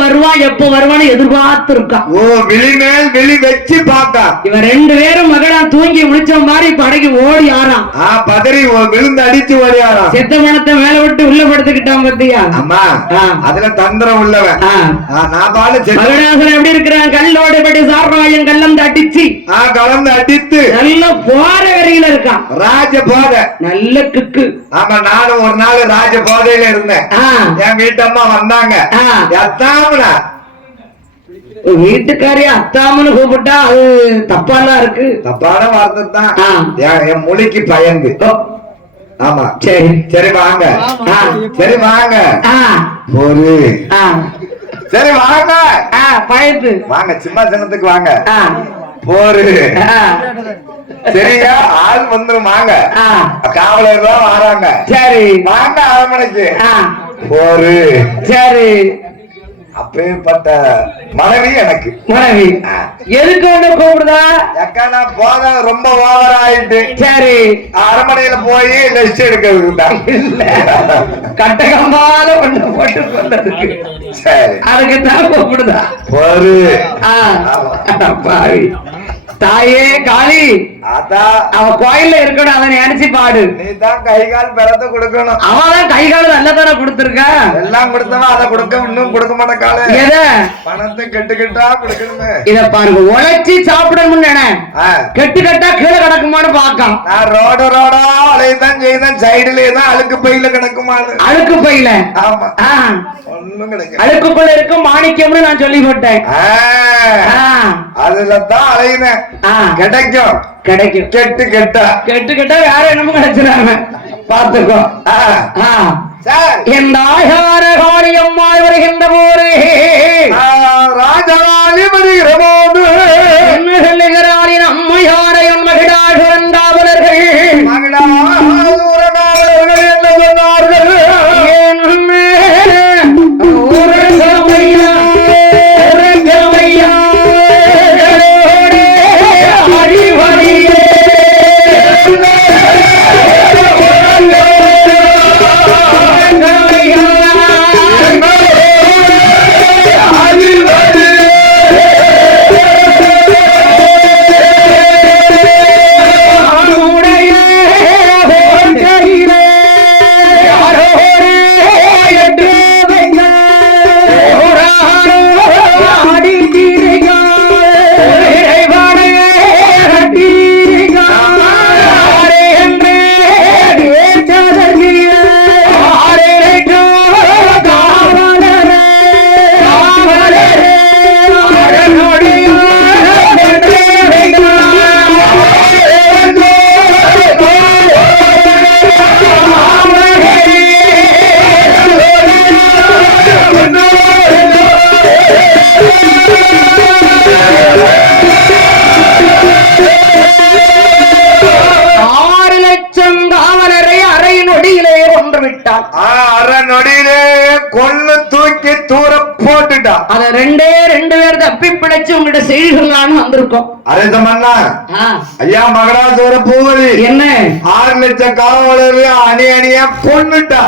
வருவான்னு எதிர்பார்த்து இருக்கா ஓ விழி மேல் விழி வச்சு பார்த்தா இவன் 2 பேரும் மகடா தூங்கி முடிச்ச மாதிரி படகி ஓடி ஆறான் பதறி விழுந்து அடிச்சு ஓடி ஆறான் செத்த மனத்தை மேல விட்டு உள்ள படுத்துக்கிட்டான் பத்தியா அம்மா அதுல தந்திரம் உள்ளவன் நான் பாடு மகடாசன் எப்படி இருக்கிறான் கல்லோடு படி சாராயம் கலந்து அடிச்சு கலந்து அடித்து நல்ல போற வரையில இருக்கான் ராஜ போதை நல்ல கிக்கு ஆமா நானும் ஒரு நாள் ராஜ போதையில இருந்தேன் என் வீட்டம்மா வந்தாங்க எத்தாமனா வீட்டுக்காரே அத்தாமனு கூப்பிட்டா அது தப்பாலாம் இருக்கு தப்பான வார்த்தை தான் என் மொழிக்கு பயந்து ஆமா சரி சரி வாங்க சரி வாங்க ஒரு சரி வாங்க பயந்து வாங்க சிம்மாசனத்துக்கு வாங்க போரு சரியா ஆள் வந்துரும் வாங்க காவலர் தான் வராங்க சரி வாங்க அரண்மனைக்கு போரு சரி அப்பேற்பட்ட மனைவி எனக்கு. மனைவி எதுக்கு ஒண்ணு கூப்பிடுதா? அக்கா நான் போத ரொம்ப ஓவர் ஆயிட்டு. சரி, அரண்மனையில போய் ரெஸ்ட் எடுக்கிறதுக்கு இல்ல, கட்டகம்பால ஒண்ணு போட்டு கொண்டதுக்கு. சரி, அதுக்கு தான் கூப்பிடுதா? ஒரு பாவி தாயே காளி, அதான் அவ கோயில்ல இருக்கணும், அதை நினைச்சு பாடு. நீ தான் கை கால் பிறத்த கொடுக்கணும். அவதான் கை கால் நல்லதான கொடுத்திருக்க. எல்லாம் கொடுத்தவன் அதை கொடுக்க இன்னும் கொடுக்க மாட்டேக்கால. எத பணத்தை கெட்டு கெட்டா கொடுக்கணுமே. இத பாருங்க, உழைச்சி சாப்பிடணும்னு நினை, கெட்டு கெட்டா கீழே கிடக்குமான்னு பாக்கலாம். நான் ரோடா அலைதான் செய்தான், சைடுல தான் அழுக்கு பையில கிடக்குமான்னு. அழுக்கு பையில? ஆமா, ஒண்ணும் கிடைக்கும். அழுக்குக்குள்ள இருக்கும் மாணிக்கம்னு நான் சொல்லி போட்டேன். அதுல தான் அலையுனேன். கிடைக்கும் கிடைக்கும். கெட்டு கெட்டா கெட்டு கெட்டா வேற என்னமோ கிடைச்சிடாம பாத்துக்கோ. எந்த ஆகார காரியம்மாய் வருகின்ற போது ராஜராணி வருகிற போது என்ன சொல்லுகிறாரின் அம்மையாரையும் மகிழாக வந்தாவலர்கள் மகிழாவலர்கள் என்ன சொன்னார்கள்? நொடியிலே கொள்ளு தூக்கி தூர போட்டுட்டா. அத ரெண்டு பேர் தப்பி பிடிச்சு உங்ககிட்ட செய்தி சொல்லலாம்னு வந்திருக்கோம். அரேதமண்ணா, ஐயா மகராஜோர பூவதி என்ன 6 லட்சம் காவலர் அணி அணியா கொன்னுட்டா.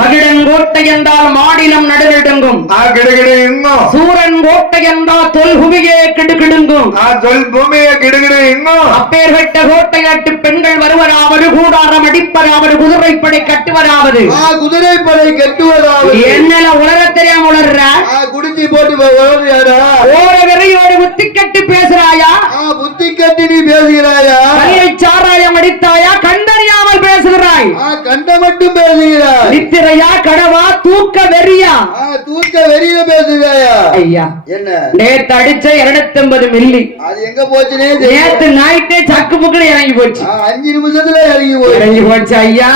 மகிழங்கோட்டை என்றால் மாநிலம் நடுநடுங்கும். கிடுகிடு இன்னும் சூரன் கோட்டை என்றால் தொல் பூமியே கிடுகிடுங்கும். தொல் பூமியை கிடுகிடு இன்னும். அப்பேற்பட்ட கோட்டை நாட்டு பெண்கள் வருவதாவது, கூடாரம் அடிப்பதாவது, குதிரைப்படை கட்டுவதாவது. குதிரைப்படை கட்டுவதாவது என்னல உலக தெரியாம உணர்ற குடிச்சி போட்டு ஓர வெறியோடு புத்தி கட்டி பேசுறாயா? புத்தி கட்டி நீ பேசுகிறாயா? கல்லை சாராயம் அடித்தாயா? கண்டறியாமல் பேசுகிறாய். கண்ட மட்டும் பேசுகிறாய். நித்திரையா கடவா தூக்க வெறியா? தூக்க வெறியில பேசுகிறாயா? ஐயா என்ன நேத்து அடிச்ச 250 மில்லி அது எங்க போச்சுனே நேத்து நைட்டே சக்கு புக்குல இறங்கி போச்சு. 5 நிமிஷத்துல இறங்கி போச்சு ஐயா.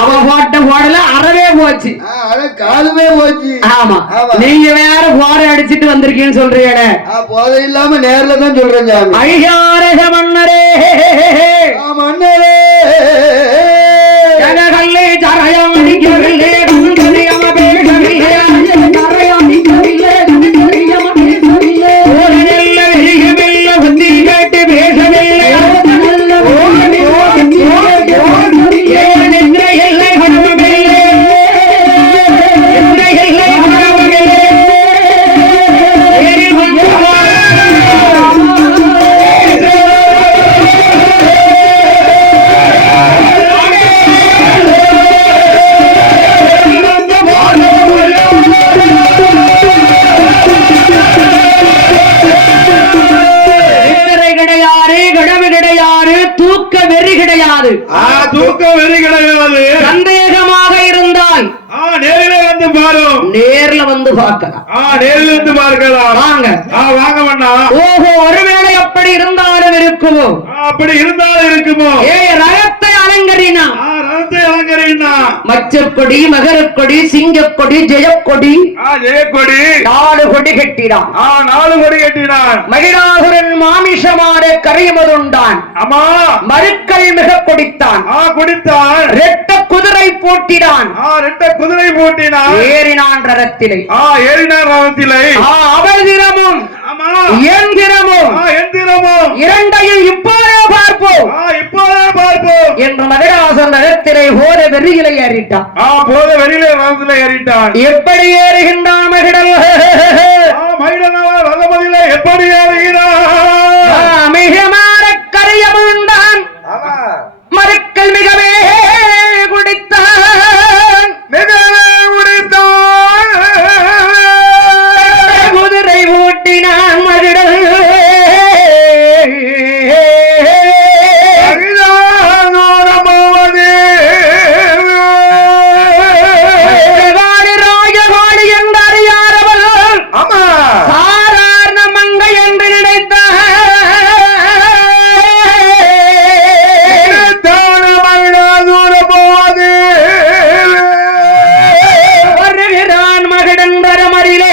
அவ போட்ட போடல அறவே போச்சு. காலுமே போச்சு. ஆமா, நீங்க வேற போரை அடிச்சிட்டு வந்திருக்கீங்கன்னு சொல்றீங்களே. போதை இல்லாம நேர்ல தான் சொல்றேன் சாமி. ஐயாரக மன்னரே மன்னரே ஜனகல்லே ஜரயம் அடிக்கவில்லை, கண்டறியாம பேசவில்லை, ஜரயம் அடிக்கவில்லை, கண்டறியாம பேசவில்லை, ஓடனல்ல வெறிகவில்ல புத்தி கேட்டு பேசவில்லை, ஏன் என்ற எல்லை கடவுவில்லை, என்ற எல்லை கடவுவில்லை, ஏறில் வந்தவா தூக்க வெறி கிடையாது. தூக்க வெறி கிடையாது. சந்தேகமாக இருந்தால் நேரில் வந்து பாரும். நேர்ல வந்து பார்க்கலாம். நேரில் வந்து பார்க்கலாம். வாங்க வாங்க வேண்டா. ஓஹோ, ஒருவேளை அப்படி இருந்தாலும் இருக்குமோ? அப்படி இருந்தாலும் இருக்குமோ? ரகத்தை அலங்கரினா மச்சக்கொடி, மகரக்கொடி, சிங்கக்கொடி, ஜெயக்கொடி, ஜெயக்கொடி 4 கொடி கட்டினான். 4 கொடி கட்டினான். மகிழாசுரன் மாமிஷமான கரையமதுண்டான். ஆமா. மருக்கள் மிக குடித்தான். குடித்தான். ரெட்ட குதிரை போட்டினான். ரெட்ட குதிரை போட்டினான். ஏறினான் ரதத்திலே. ஏறினான் ரதத்திலே. அவள் தினமும் எந்திரமும் இரண்டையும் இப்போதே பார்ப்போம் என்று மகிழாசுரன் ரதத்திலே போத வெறியிலே ஏறிட்டான். எப்படி ஏறுகின்றான் மகிழல்? எப்படி ஏறுகிறான்? மிகமான கரையமுண்டான். மருக்கள் மிகவே குடித்தான். குதிரை ஊட்டினான் மகிழல். ராஜகாடி என்று அறியாதவள் சாதாரண மங்கை என்று நினைத்தார். வருகிறான் மகிழன் தரமரிலே.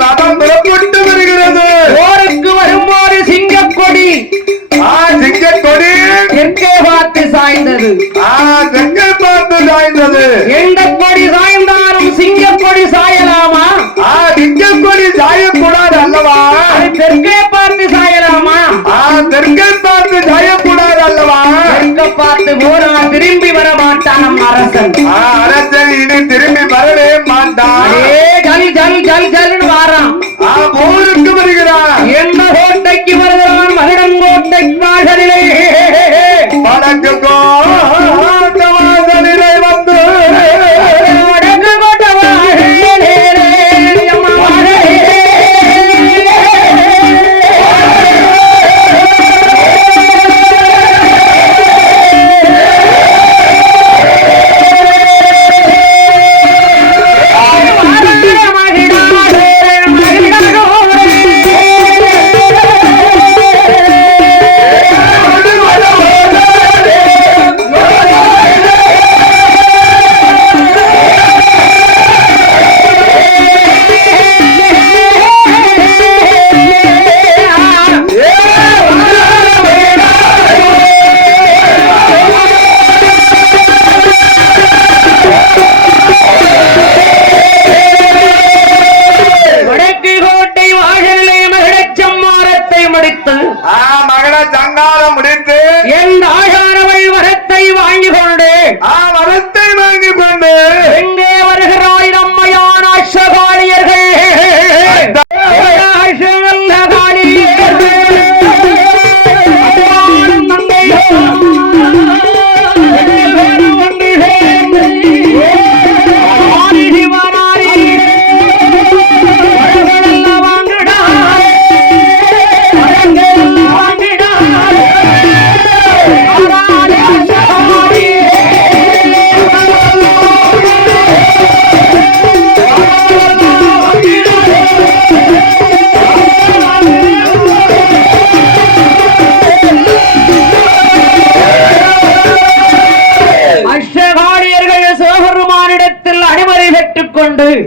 ரதம் புறப்பட்டு வருகிறது. போருக்கு வரும்போது சிங்கக்கொடி சிங்கக்கொடி தெற்கே பார்த்து சாய்ந்தது. தெற்கே பார்த்து சாய்ந்தது. எந்த கொடி சாய்ந்தாலும் சிங்கக்கொடி சாயலாமா? சிங்கக்கொடி சாயக்கூடாது அல்லவா? தெற்கே பார்த்து சாயலாமா? தெற்கே பார்த்து சாயக்கூடாது அல்லவா? தெற்க பார்த்து போனா திரும்பி வர மாட்டான் அரசன். அரசன் இனி திரும்பி வரவே மாட்டான். ஜல் ஜல் ஜல் ஜல்னு வாரான். போருக்கு வருகிறான். எந்த கோட்டைக்கு வருகிறான்? மகிழன் கோட்டை வாசலிலே. வடக்கு கோட்டை வாசலிலே வந்து வடக்கு கோட்டை வாசலிலே மகள சங்காரம் முடித்து என் ஆகாரவள் வரத்தை வாங்கிக் கொண்டு வரத்தை வாங்கிக் கொண்டு எங்கே வருகிறாய் நம்மையான அஷ்டகாளியர்கள்?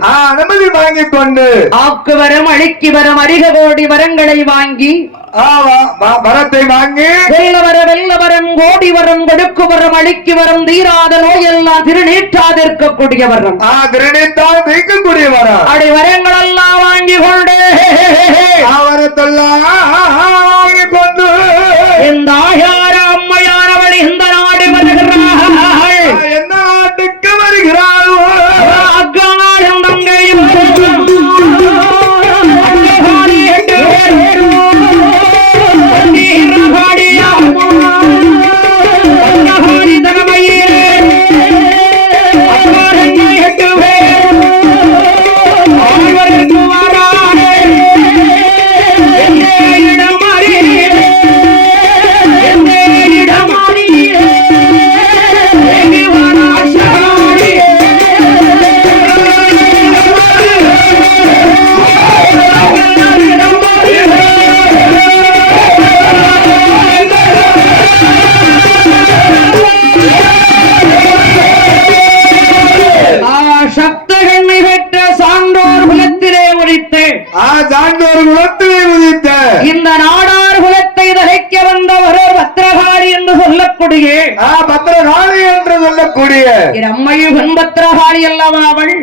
அனுமதி வாங்கிக் கொண்டு ஆக்கு வரம் அழிக்கு வரம் அதிக கோடி வரங்களை வாங்கி வரத்தை வாங்கி வெல்ல வரம் கோடி வரம் கொடுக்கு வரம் அழிக்கு வரம் தீராத நோயெல்லாம் திருநீற்றாதிருக்கக்கூடிய வரம் திருநீற்றால் நீக்கக்கூடிய வரம் அடி வரங்கள் எல்லாம் வாங்கி கொண்டு வரத்தெல்லாம் வாங்கி கொண்டு இந்த ஆயார அம்மையானவள் இந்த நாடு வருகிறாள். எந்த நாட்டுக்கு வருகிறாள்? அக்காலும் தங்கையும் இடமாறி சப்தகண்ணை பெற்ற சான்றோர் குலத்திலே உதித்த சான்றோர் குலத்திலே உதித்த இந்த நாடார் குலத்தை தழைக்க வந்தவர் பத்திரகாளி என்று சொல்லக்கூடிய பத்திரகாளி என்று சொல்லக்கூடிய அம்மையும் பெண் பத்திரகாளி அல்லவா அவள்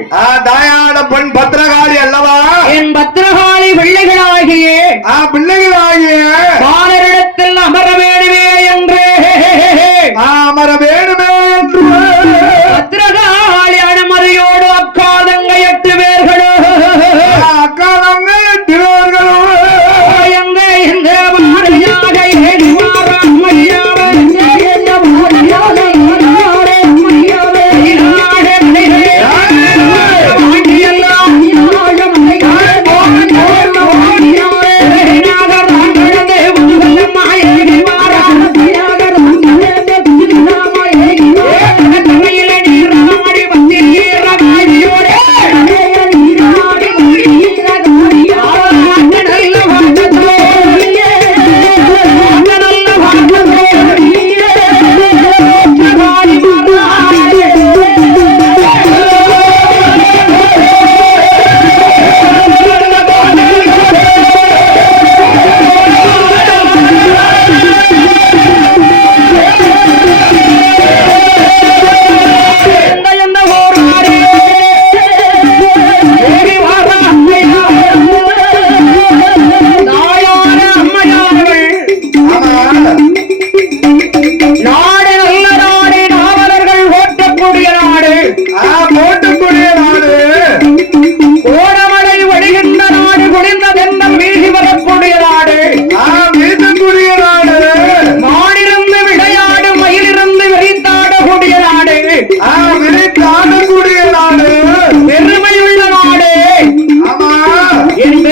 தாயான பெண் பத்திரகாளி அல்லவா என் பத்திரகாளி பிள்ளைகளாகிய பாலரிடத்தில் அமர வேணுமே என்று அமர வேணுமே என்று பத்திரகாளி அனுமதியோடு அக்காதங்க 8 பேர்களோ அக்காதங்க 8 பேர்களோ இந்த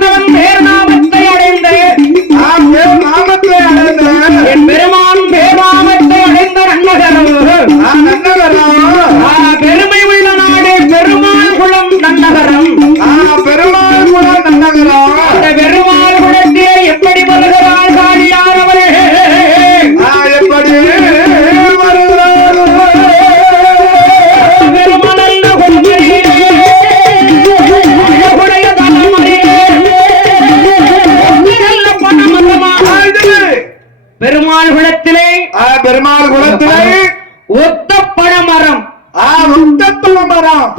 மாறியாக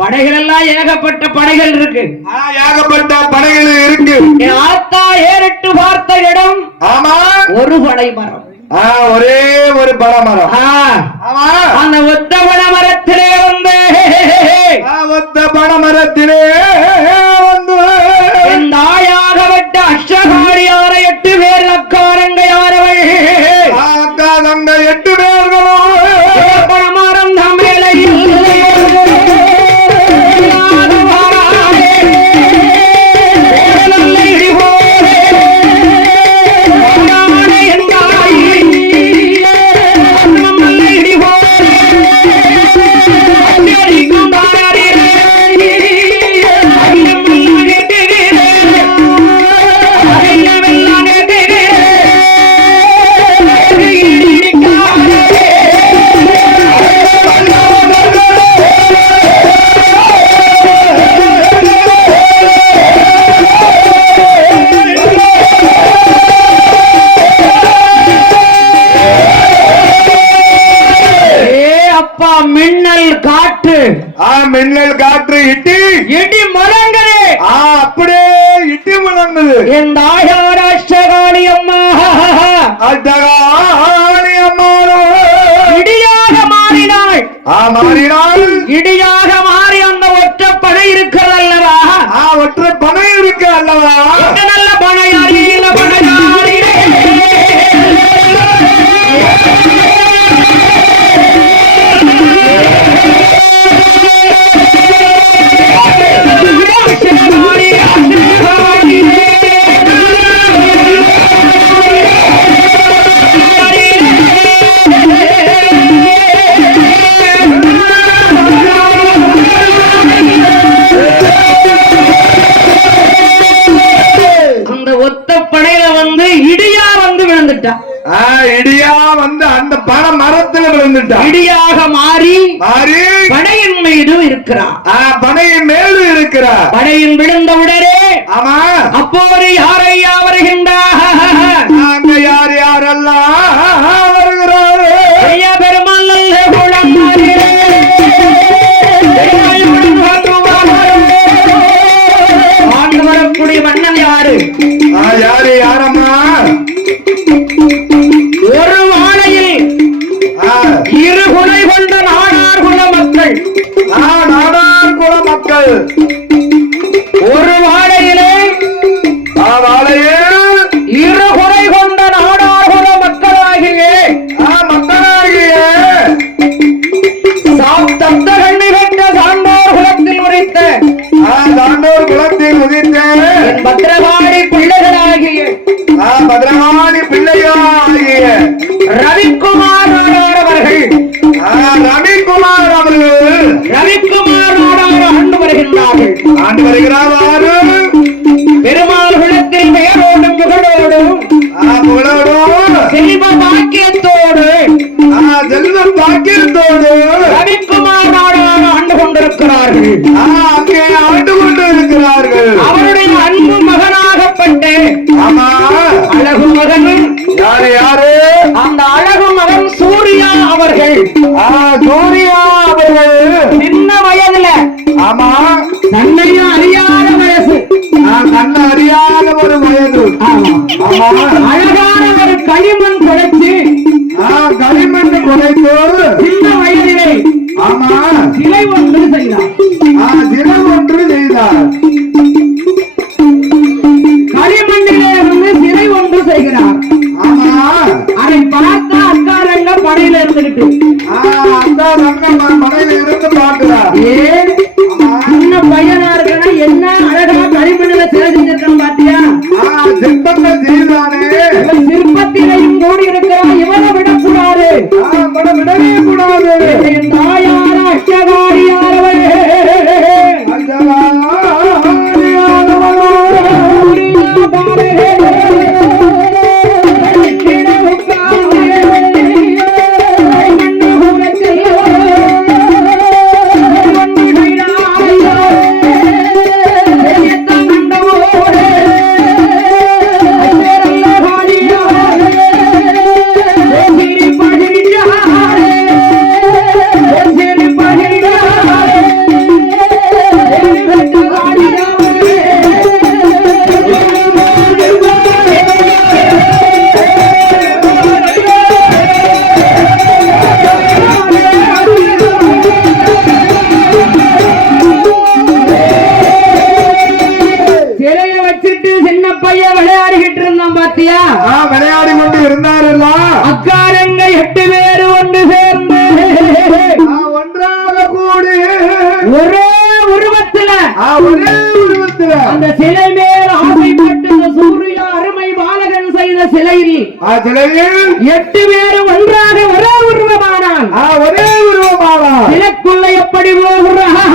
படைகள் எல்லாம் ஏகப்பட்ட படைகள் இருக்கு ஏகப்பட்ட படைகள் இருக்கு ஆத்தா ஏறிட்டு பார்த்த இடம் ஆமா ஒரு படை மரம் ஒரே ஒரு பழமரம் அந்த ஒத்த பழமரத்திலே வந்து ஒத்த பழமரத்திலே வந்து இந்த ஆயாகப்பட்ட அஷ்டகாரியார 8 பேர் அக்காரங்க யாரவள் அக்காரங்க 8 பேர்களும் பழமரம் தம்பேலையில் மின்னல் காற்று இடி முழங்குது அப்படியே இடி முழங்குது என் தாயார் அஷ்டகாளி அம்மா இடியாக மாறினாள் இடியாக மாறி அந்த ஒற்றை பனை இருக்கிறது அல்லவா ஒற்றை பனை இருக்கு அல்லவா நல்ல பனையாரி பனையாரி இடியா வந்து அந்த பனை மரத்தில் விழுந்துட்டா இடியாக மாறி மாறி பனையின் பனையின் மீதும் இருக்கிறார். பனையின் மேலும் இருக்கிறார். பனையின் விழுந்த உடனே ஆமா அப்போது யாரையா வருகின்றார்? அங்க யார் யாரெல்லாம் வருகிறாரு? பெருமாள் நல்ல குழந்தாரே ஆண்டு வரக்கூடிய மன்னன் யாரு? யாரு யாரம்மா? ஒரு வாழையில் இரு குலை கொண்ட நாடார் குல மக்கள். நாடார் குல மக்கள் ஒரு வாழையிலே இரு குறை கொண்ட நாடார் குல மக்களாகிய தத்தகண்ணி பெற்ற சான்றோர் குலத்தில் உரைத்த சான்றோர் குலத்தில் உதித்த பத்திரகாளி பிள்ளைகளாகிய ரவிக்குமார் நாடார் அவர்கள் ரவிக்குமார் நாடார் ஆண்டு வருகின்றார்கள். பெருமாள் குலத்தில் பெயரோடும் புகழோடும் செல்வ பாக்கியத்தோடு ரவிக்குமார் நாடார் ஆண்டு கொண்டிருக்கிறார்கள். அவருடைய அன்பு மகனாகப்பட்டு அழகு மகனும் யாரு? அந்த அழகு மகன் சூர்யா அவர்கள். சின்ன வயதுல தன்னையும் அறியாத வயசு, கண்ண அறியாத ஒரு வயது அழகான ஒரு களிமண் குறைச்சு சின்ன வயதிலே சிலை ஒன்று செய்தார். களிமண்ணிலே இருந்து சிலை ஒன்று செய்கிறார். அதை பார்த்த அக்காரங்க படையில இருந்துகிட்டு ஏன் சின்ன பையனா இருக்கா என்ன அழகா களிமண்ணில சிலை செஞ்சிருக்கான் பாத்தியா? சிற்பத்திலையும் கூடி இருக்கிறான். இவனை விடக்கூடாது, விடவே கூடாது. என் தாயார அச்சகாரியாரவரே விளையாடி கொண்டு இருந்தாரல்ல அக்காரங்க 8 பேரு ஒன்று சேர்ந்து ஒன்றாக கூடி ஒரே உருவத்துல அந்த சிலை மேல் ஆசைப்பட்டு சூர்யா அருமை பாலகன் செய்த சிலையில் 8 பேரு ஒன்றாக ஒரே உருவமானான். சிலைக்குள்ள எப்படி போகிறார்?